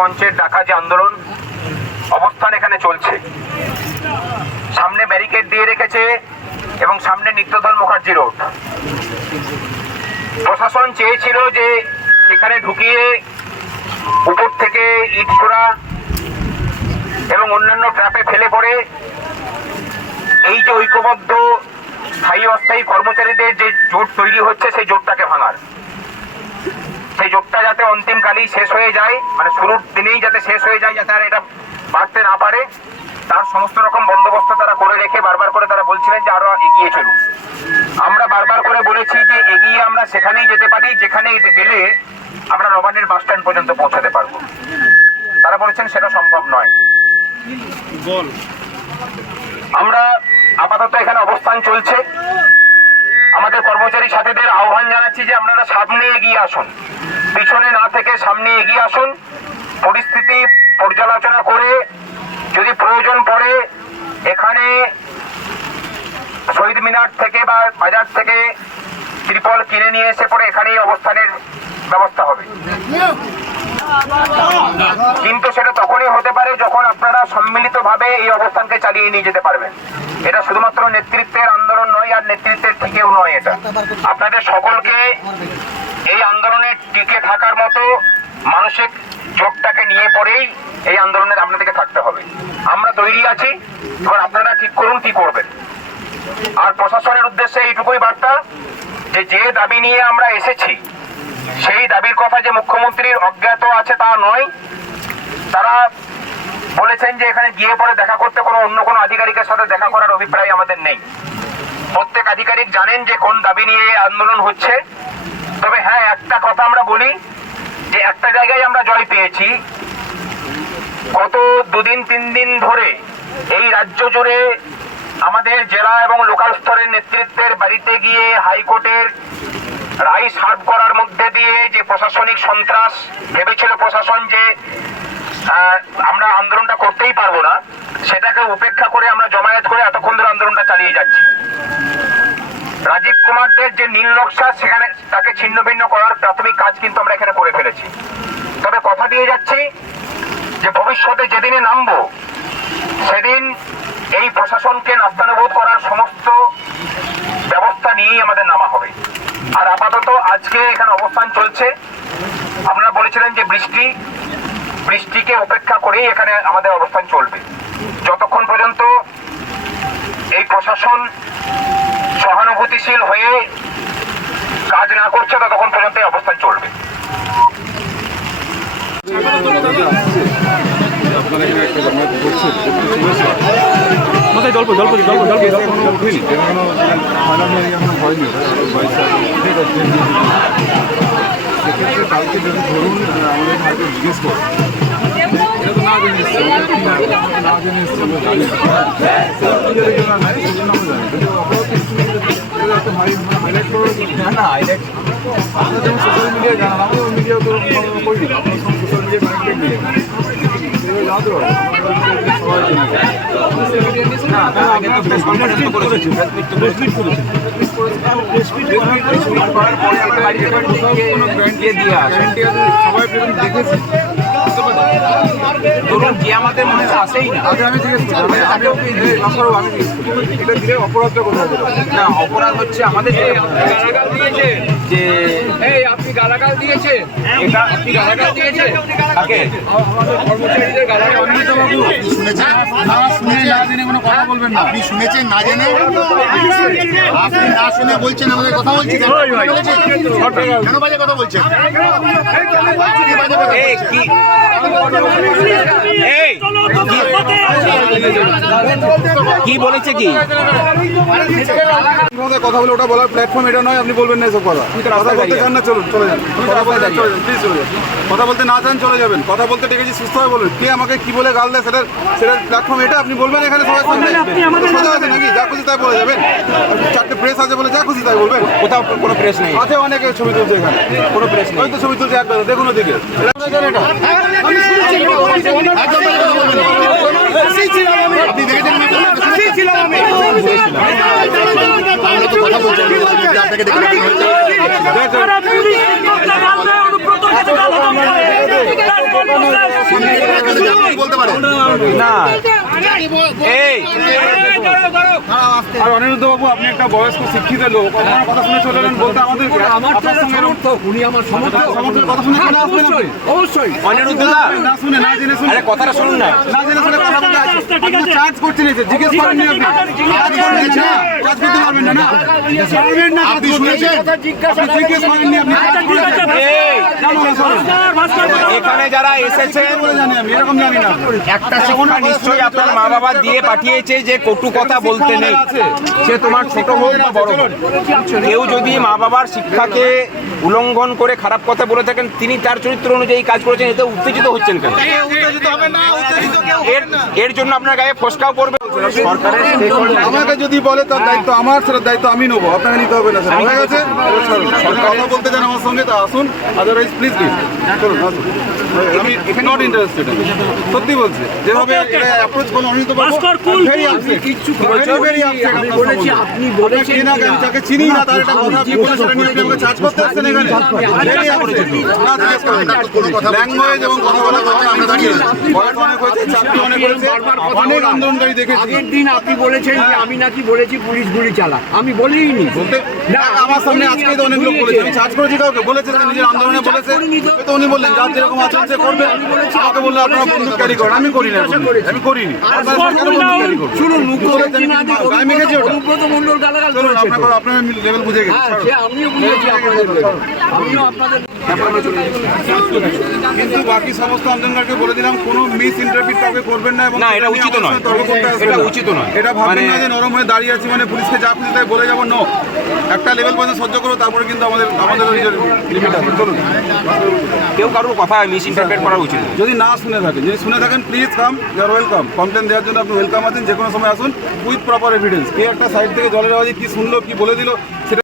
মঞ্চের ডাকা যে আন্দোলন, অবস্থান এখানে চলছে। সামনে ব্যারিকেড দিয়ে রেখেছে এবং সামনে নিত্যধন মুখার্জি রোড। প্রশাসন চেয়েছিল যে সেখানে ঢুকিয়ে উপর থেকে ইট ছোড়া এবং অন্যান্য ট্র্যাপে ফেলে পড়ে এই যে ঐক্যবদ্ধ, স্থায়ী অস্থায়ী কর্মচারীদের যে জোট তৈরি হচ্ছে, সেই জোটটাকে ভাঙার। সেই জোটটা যাতে অন্তিমকালেই শেষ হয়ে যায় মানে শুরুর দিনেই যাতে শেষ হয়ে যায় যাতে আর এটা বাড়তে না পারে তার সমস্ত রকম বন্দোবস্ত তারা করে রেখে বারবার করে তারা বলছিলেন যে আরও এগিয়ে চলুন। আমরা বারবার করে বলেছি যে এগিয়ে আমরা সেখানেই যেতে পারি যেখানে গেলে আমরা নবান্নের বাস স্ট্যান্ড পর্যন্ত পৌঁছাতে পারব। তারা বলেছেন সেটা সম্ভব নয়। আমরা আপাতত এখানে অবস্থান চলছে। আমাদের কর্মচারী সাথীদের আহ্বান জানাচ্ছি যে আপনারা সামনে এগিয়ে আসুন। পিছনে না থেকে সামনে এগিয়ে আসুন। পরিস্থিতি পর্যালোচনা করে যদি প্রয়োজন পড়ে, এখানে শহীদ মিনার থেকে বা বাজার থেকে ত্রিপল কিনে নিয়ে এসে পরে এখানেই অবস্থানের ব্যবস্থা হবে। কিন্তু সেটা তখনই হতে পারে যখন আপনারা সম্মিলিতভাবে এই অবস্থানকে চালিয়ে নিয়ে যেতে পারবেন। এটা শুধুমাত্র নেতৃত্বের আন্দোলন নয়, আর নেতৃত্বের ঠিকেও নয় এটা। আপনাদের সকলকে এই আন্দোলনে টিকে থাকার মতো মানসিক জোটটাকে নিয়ে পরেই এই আন্দোলনে আপনাদেরকে থাকতে হবে। আমরা তৈরি আছি, এবার আপনারা ঠিক করুন কি করবেন। আর প্রশাসনের উদ্দেশ্যে এইটুকুই বার্তা যে যে দাবি নিয়ে আমরা এসেছি সেই দাবির কথা যে মুখ্যমন্ত্রীর অজ্ঞাত আছে তা নয়। তারা বলেছেন যে এখানে গিয়ে পরে দেখা করতে কোনো অন্য কোনো আধিকারিকের সাথে দেখা করার অভিপ্রায় আমাদের নেই। প্রত্যেক আধিকারিক জানেন যে কোন দাবি নিয়ে আন্দোলন হচ্ছে। তবে হ্যাঁ একটা কথা আমরা বলি যে একটা জায়গায় আমরা জয় পেয়েছি। গত দুদিন, তিন দিন ধরে এই রাজ্য জুড়ে আমাদের জেলা এবং লোকাল স্তরের নেতৃত্বের বাড়িতে গিয়ে হাইকোর্টের রায় সার্ভ করার মধ্যে দিয়ে যে প্রশাসনিক সন্ত্রাস, ভেবেছিল প্রশাসন যে আমরা আন্দোলনটা করতেই পারব না, সেটাকে উপেক্ষা করে আমরা জমায়েত করে এতক্ষণ ধরে আন্দোলনটা চালিয়ে যাচ্ছি। রাজীব কুমারদের যে নীল নকশা, সেখানে তাকে ছিন্ন ভিন্ন করার প্রাথমিক কাজ কিন্তু আমরা এখানে করে ফেলেছি। তবে কথা দিয়ে যাচ্ছি যে ভবিষ্যতে যেদিনে নামবো, সেদিন এই প্রশাসনকে নাস্তানুবোধ করার সমস্ত ব্যবস্থা নিয়েই আমাদের নামা হবে। আর আপাতত আজকে এখানে অবস্থান চলছে। আপনারা বলেছিলেন যে বৃষ্টি বৃষ্টিকে উপেক্ষা করেই এখানে আমাদের অবস্থান চলবে। যতক্ষণ পর্যন্ত এই প্রশাসন সহানুভূতিশীল হয়ে কাজ না করছে ততক্ষণ পর্যন্ত এই অবস্থান চলবে। মাথায় জল পড়ে, জল পড়ে, জল পড়ে, জল পড়ে, জল পড়ে, জল পড়ে। সেক্ষেত্রে কালকে যদি ধরুন আমাদের মিডিয়া তো সোশ্যাল মিডিয়া কানেক্টেড নিয়ে করার পরে আমরা বাড়িতে বাড়িতে গিয়ে দিয়ে আসেন সবাই দেখেছি ধরুন যে আমাদের মনে আসেই না। আমি জিজ্ঞেস করি আমি আগে ওকে এই রাস্তারও আমি এটা দিলে অপরাধটা কোথায় না অপরাধ হচ্ছে আমাদের যে যে এই আপনি গালাগাল দিয়েছে। এটা আপনি গালাগাল দিয়েছে? কাকে? কর্মচারীদের গালাগাল অমৃত বাবু শুনেছেন? না শুনে না জেনে কোনো কথা বলবেন না। আপনি শুনেছেন না জেনে? আপনি না শুনে বলছেন আমাদের কথা বলছি কেন বাজে কথা বলছেন? কথা বলছেন। কি? এই কি বলেছে কি কথা বলে ওটা বলার প্ল্যাটফর্ম এটা নয় আপনি বলবেন না এসব কথা কথা বলতে চান না চলুন চলে যান কথা বলতে চলে যান প্লিজ চলে যান কথা বলতে না চান চলে যাবেন কথা বলতে ডেকেছি সুস্থ হয়ে বলুন কে আমাকে কি বলে গাল দেয় সেটার সেটার প্ল্যাটফর্ম এটা আপনি বলবেন এখানে সবাই সামনে সোজা আছে নাকি যা খুশি তাই বলে যাবেন চারটে প্রেস আছে বলে যা খুশি তাই বলবেন কোথাও কোনো প্রেস নেই আছে অনেকে ছবি তুলছে এখানে কোনো প্রেস নেই ওই তো ছবি তুলছে একবার দেখুন ওদিকে এটা দেখেছেন? আমি কথা বলছি? আমরা তো কথা বলছি আপনাকে দেখে দেখে হয়েছে পুলিশ করতে গাল দেয় অনুব্রত কাছে গাল হাতাম করে বলতে পারে। না। এই। আর অনিরুদ্ধ বাবু আপনি একটা বয়স্ক শিক্ষিত লোক। আপনার কথা শুনে চলে এলেন বলতে আমাদের আমার সমর্থক উনি আমার সমর্থক সমর্থনের কথা শুনে চলে আসবেন অবশ্যই অনিরুদ্ধ দা। না শুনে না জেনে শুনে। আরে কথাটা শুনুন না। না জেনে শুনে কথা বলতে আছে আপনি চার্জ করছেন জিজ্ঞেস করেননি আপনি। চার্জ করছেন এখানে যারা এসেছেন বলে জানি আমি এরকম জানি না। একটা শিক্ষা নিশ্চয়ই আপনার মা বাবা দিয়ে পাঠিয়েছে যে কটু কথা বলতে নেই। সে তোমার ছোট হোক বা বড় হোক। কেউ যদি মা বাবার শিক্ষাকে উল্লঙ্ঘন করে খারাপ কথা বলে থাকেন তিনি তার চরিত্র অনুযায়ী কাজ করেছেন এতে উত্তেজিত হচ্ছেন কেন? এর এর জন্য আপনার গায়ে ফসকাও পড়বে। সরকারের আমাকে যদি বলে তার দায়িত্ব আমার সেটার দায়িত্ব আমি নেব আপনাকে নিতে হবে না স্যার। হয়ে গেছে আপনি কথা বলতে চান আমার সঙ্গে তা আসুন। আদারওয়াইজ প্লিজ প্লিজ চলুন আসুন। আমি নট ইন্টারেস্টেড সত্যি বলছি যেভাবে এটা অ্যাপ্রোচ কিচ্ছু আপনি বলেছেন আমি তাকে চিনি না তার একটা কথা কি বলে সেটা নিয়ে আপনি আমাকে চার্জ করতে আসছেন এখানে। কথা ল্যাঙ্গুয়েজ এবং কথা বলা কথা আমরা দাঁড়িয়ে বয়স অনেক হয়েছে চাকরি অনেক হয়েছে। অনেক আন্দোলনকারী দেখেছি। আগের দিন আপনি বলেছেন যে আমি নাকি বলেছি পুলিশ গুলি চালা আমি বলিনি। না আমার সামনে আজকে তো অনেক লোক বলেছে। আমি চার্জ করেছি কাউকে বলেছে সে নিজের আন্দোলনে বলেছে। তো। উনি বললেন যার যেরকম আচরণ সে করবে। আমাকে বলল আপনারা বন্দুক ক্যারি করেন। আমি করি না আমি করিনি। শুনুন করেছি, আমি মুখ্যমন্ত্রী মেখেছি অনুব্রত মন্ডল গালাগাল আপনার আপনার লেভেল বুঝে গেছি। হ্যাঁ আমিও বুঝেছি আপনাদের আমিও আপনাদের কিন্তু বাকি সমস্ত বলে দিলাম কোনো মিস ইন্টারপ্রিট কাউকে করবেন না এবং না, এটা উচিত নয়। এটা উচিত নয়। এটা ভাববেন না যে নরম হয়ে দাঁড়িয়ে আছি মানে পুলিশকে যা খুশি তাই বলে যাব। নো একটা লেভেল পর্যন্ত সহ্য করব তারপরে কিন্তু আমাদের আমাদের লিমিট আছে চলুন কেউ কারোর কথা মিস ইন্টারপ্রেট করা উচিত যদি না শুনে থাকেন যদি শুনে থাকেন please come your welcome complain দেওয়ার জন্য আপনি ওয়েলকাম আছেন যে কোনো সময় আসুন উইথ প্রপার এভিডেন্স কে একটা সাইড থেকে জলের আওয়াজে কি শুনলো কি বলে দিল সেটা